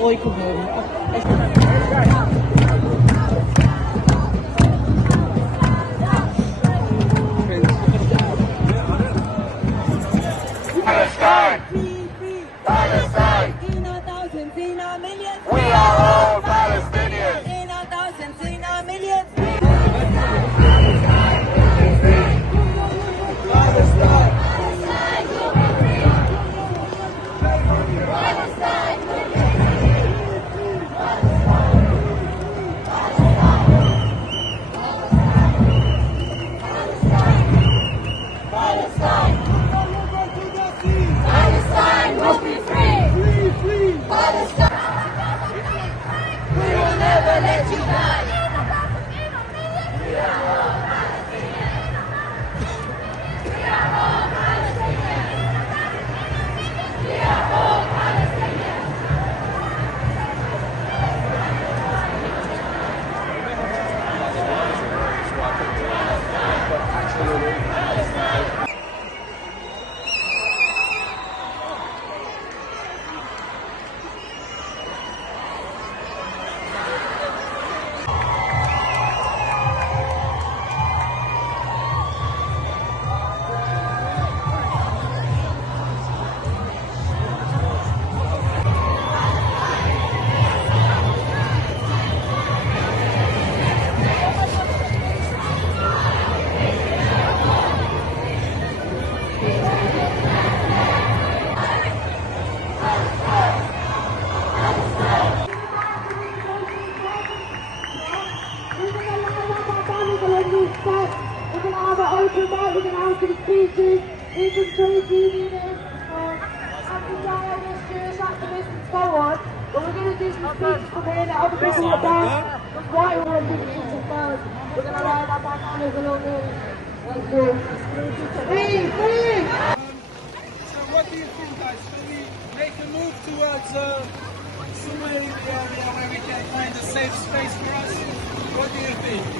ooit gebeuren. Palestine! Palestine! In our thousands, in our millions, We are all Palestinians! in our thousands, in our millions. Palestine will be free! Palestine! We will never let you die! We are all Palestinians! We are all Palestinians! We are all Palestinians! We're going to have an open mic, we're going to have some speeches, even trade unionists, anti-Zionist, Jewish activists and so on. But we're going to do some speeches from here that other people are down. That's why we want to do this first. We're going to ride our bananas along here. Thank you. Free! So what do you think, guys? Shall we make a move towards somewhere in the area where we can find a safe space for us? What do you think?